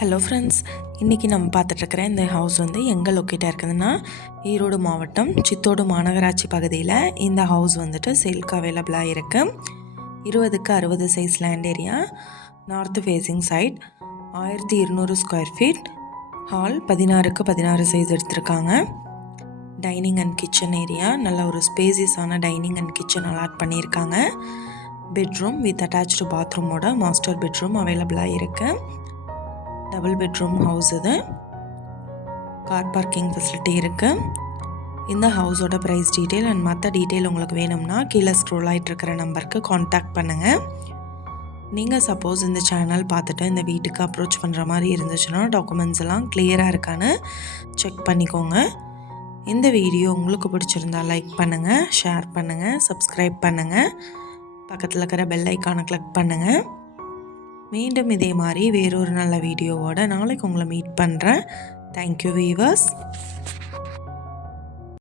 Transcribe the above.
Hello friends, இன்றைக்கி நம்ம பார்த்துட்ருக்கிற இந்த ஹவுஸ் வந்து எங்கே லொக்கேட்டாக இருக்குதுன்னா ஈரோடு மாவட்டம் சித்தோடு மாநகராட்சி பகுதியில் இந்த ஹவுஸ் வந்துட்டு சேல்க்கு அவைலபிளாக இருக்குது. 20க்கு 60 size land area, north facing site, 1200 square feet, hall 16க்கு 16 சைஸ் எடுத்திருக்காங்க. டைனிங் அண்ட் கிச்சன் ஏரியா, நல்ல ஒரு ஸ்பேசியஸான டைனிங் அண்ட் கிச்சன் அலாட் பண்ணியிருக்காங்க. பெட்ரூம் வித் அட்டாச்டு பாத்ரூமோட மாஸ்டர் பெட்ரூம் அவைலபிளாக இருக்குது. டபுள் பெட்ரூம் ஹவுஸ் இது. கார் பார்க்கிங் ஃபெசிலிட்டி இருக்குது. இந்த ஹவுஸோட ப்ரைஸ் டீட்டெயில் அண்ட் மற்ற டீட்டெயில் உங்களுக்கு வேணும்னா கீழே ஸ்க்ரோல் ஆகிட்டு இருக்கிற நம்பருக்கு காண்டாக்ட் பண்ணுங்கள். நீங்கள் சப்போஸ் இந்த சேனல் பார்த்துட்டு இந்த வீட்டுக்கு அப்ரோச் பண்ணுற மாதிரி இருந்துச்சுன்னா டாக்குமெண்ட்ஸ் எல்லாம் கிளியராக இருக்கான்னு செக் பண்ணிக்கோங்க. இந்த வீடியோ உங்களுக்கு பிடிச்சிருந்தா லைக் பண்ணுங்கள், ஷேர் பண்ணுங்கள், சப்ஸ்கிரைப் பண்ணுங்கள், பக்கத்தில் இருக்கிற பெல் ஐக்கானை கிளிக் பண்ணுங்கள். மீண்டும் இதே மாதிரி வேறொரு நல்ல வீடியோவோட நாளைக்கு உங்களை மீட் பண்ணுறேன். Thank you viewers.